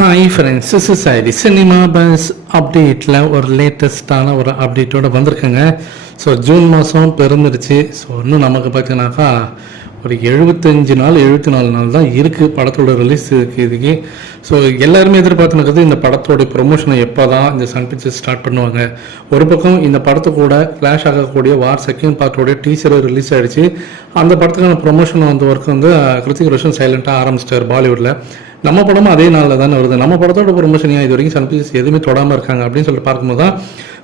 Hi friends, this is IT cinema buzz அப்டேட்டில் ஒரு லேட்டஸ்ட்டான ஒரு அப்டேட்டோடு வந்திருக்கேங்க. ஸோ ஜூன் மாதம் பிறந்துருச்சு. ஸோ இன்னும் நமக்கு பார்த்தீங்கன்னாக்கா ஒரு 74 நாள் தான் இருக்குது படத்தோட ரிலீஸ் இதுக்கு. ஸோ எல்லாருமே எதிர்பார்த்துனுக்கிறது இந்த படத்தோடைய ப்ரொமோஷனை எப்போ தான் இந்த சன் பிக்சர்ஸ் ஸ்டார்ட் பண்ணுவாங்க. ஒரு பக்கம் இந்த படத்து கூட கிளாஷ் ஆகக்கூடிய வார் செகண்ட் பார்ட்டோடைய டீசர் ரிலீஸ் ஆகிடுச்சு. அந்த படத்துக்கான ப்ரொமோஷன் ஒர்க் கிருத்திக் ரோஷன் சைலண்ட்டாக ஆரம்பிச்சிட்டார் பாலிவுட்டில். நம்ம படமும் அதே நாளில் தானே வருது. நம்ம படத்தோட ப்ரொமோஷன் இது வரைக்கும் சன் பிக்சர்ஸ் எதுவுமே தொடாமல் இருக்காங்க அப்படின்னு சொல்லிட்டு பார்க்கும்போது தான்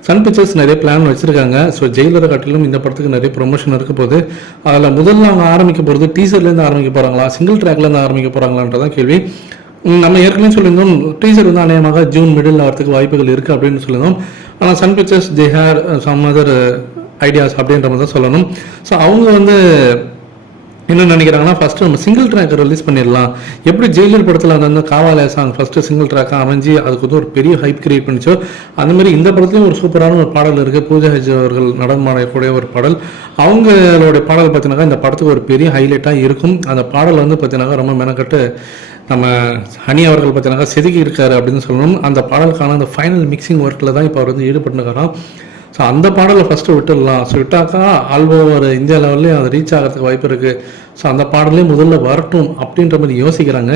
சன் பிக்சர்ஸ் நிறைய பிளான் வச்சுருக்காங்க. ஸோ ஜெயிலரை காட்டிலும் இந்த படத்துக்கு நிறைய ப்ரொமோஷன் இருக்க போது. அதில் முதல்ல அவங்க ஆரம்பிக்க போகிறது டீசர்லேருந்து ஆரம்பிக்க போகிறாங்களா, சிங்கிள் ட்ராக்லேருந்து ஆரம்பிக்க போகிறாங்களான்றதான் கேள்வி. நம்ம ஏற்கனவே சொல்லியிருந்தோம் டீசர் அநேகமாக ஜூன் மிடில் வரத்துக்கு வாய்ப்புகள் இருக்குது அப்படின்னு சொல்லியிருந்தோம். ஆனால் சன் பிக்சர்ஸ் தே ஹேர் சம் அதர் ஐடியாஸ் அப்படின்ற மாதிரி தான் சொல்லணும். ஸோ அவங்க என்ன நினைக்கிறாங்கன்னா, ஃபஸ்ட்டு நம்ம சிங்கிள் ட்ராக் ரிலீஸ் பண்ணிடலாம். எப்படி ஜெயிலர் படத்தில் அந்த காவாலே சாங் ஃபஸ்ட்டு சிங்கிள் ட்ராக்காக அமைஞ்சு அதுக்கு ஒரு பெரிய ஹைப் கிரியேட் பண்ணிச்சோ, அந்தமாதிரி இந்த படத்துலையும் ஒரு சூப்பரான ஒரு பாடல் இருக்குது. பூஜா ஹெஜ் அவர்கள் நடனமாடக்கூடிய ஒரு பாடல். அவங்களுடைய பாடல் பார்த்தீங்கன்னாக்கா இந்த படத்துக்கு ஒரு பெரிய ஹைலைட்டாக இருக்கும். அந்த பாடல் பார்த்தீங்கன்னாக்கா ரொம்ப மெனக்கட்டு நம்ம ஹனி அவர்கள் பார்த்தீங்கன்னாக்கா செதுக்கி இருக்காரு அப்படின்னு சொல்லணும். அந்த பாடலுக்கான அந்த ஃபைனல் மிக்சிங் ஒர்க்கில் தான் இப்போ அவர் ஈடுபட்டுருக்காராம். ஸோ அந்த பாடலை ஃபஸ்ட்டு விட்டுடலாம். ஸோ விட்டாக்கா ஆல்போவர் இந்தியா லெவல்லையும் அது ரீச் ஆகிறதுக்கு வாய்ப்பு இருக்குது. ஸோ அந்த பாடலே முதல்ல வரட்டும் அப்படின்ற மாதிரி யோசிக்கிறாங்க.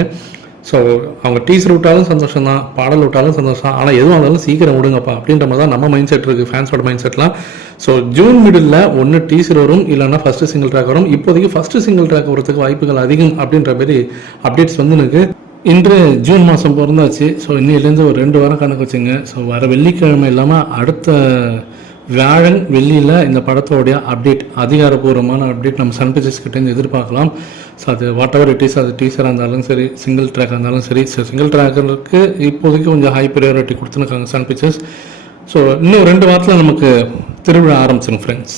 ஸோ அவங்க டீசர் விட்டாலும் சந்தோஷம் தான், பாடல் விட்டாலும் சந்தோஷம். ஆனால் எதுவும் இருந்தாலும் சீக்கிரம் விடுங்கப்பா அப்படின்ற மாதிரி தான் நம்ம மைண்ட் செட் இருக்குது, ஃபேன்ஸோட மைண்ட் செட்லாம். ஸோ ஜூன் மிடில் ஒன்று டீசர் வரும், இல்லைன்னா ஃபஸ்ட்டு சிங்கிள் ட்ராக் வரும். இப்போதைக்கு ஃபஸ்ட்டு சிங்கிள் ட்ராக் வரதுக்கு வாய்ப்புகள் அதிகம் அப்படின்ற மாதிரி அப்டேட்ஸ் எனக்கு. இன்று ஜூன் மாதம் பிறந்தாச்சு. ஸோ இன்னிலேருந்து ஒரு 2 வாரம் கணக்கு வச்சுங்க. ஸோ வர வெள்ளிக்கிழமை இல்லாமல் அடுத்த வியாழன் வெள்ளியில் இந்த படத்தோடைய அப்டேட், அதிகாரப்பூர்வமான அப்டேட் நம்ம சன் பிக்சர்ஸ் கிட்டேருந்து எதிர்பார்க்கலாம். ஸோ அது வாட் எவர் இட் இஸ், அது டீசராக இருந்தாலும் சரி, சிங்கிள் ட்ராக்காக இருந்தாலும் சரி. ஸோ சிங்கிள் ட்ராக்கருக்கு இப்போதைக்கு கொஞ்சம் ஹை ப்ரையாரிட்டி கொடுத்துருக்காங்க சன் பிக்சர்ஸ். ஸோ இன்னும் 2 வாரத்தில் நமக்கு திருவிழா ஆரம்பிச்சிடும் ஃப்ரெண்ட்ஸ்.